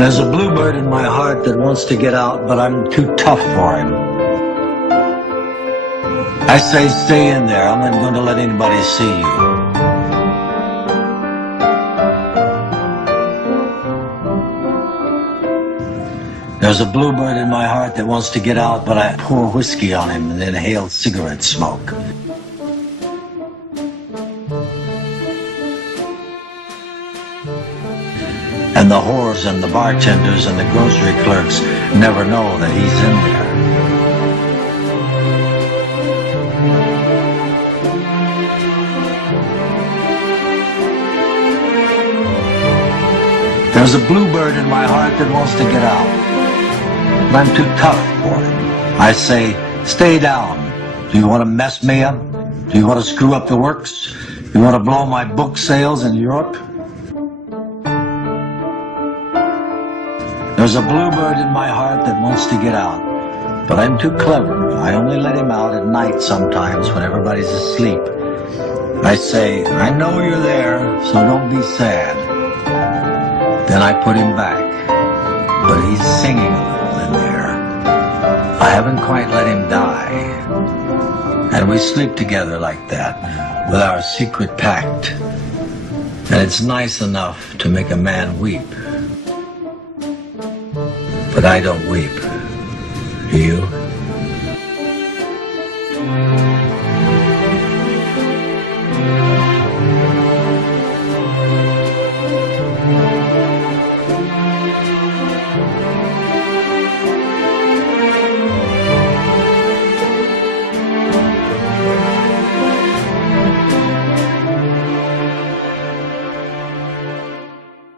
There's a bluebird in my heart that wants to get out, but I'm too tough for him. I say stay in there. I'm not going to let anybody see you. There's a bluebird in my heart that wants to get out, but I pour whiskey on him and inhale cigarette smoke. And the whores and the bartenders and the grocery clerks never know that he's in there. There's a bluebird in my heart that wants to get out, but I'm too tough for him. I say, stay down. Do you want to mess me up? Do you want to screw up the works? Do you want to blow my book sales in Europe? There's a bluebird in my heart that wants to get out, but I'm too clever. I only let him out at night sometimes when everybody's asleep. I say, I know you're there, so don't be sad. Then I put him back, but he's singing a little in there. I haven't quite let him die. And we sleep together like that, with our secret pact. And it's nice enough to make a man weep. But I don't weep. Do you?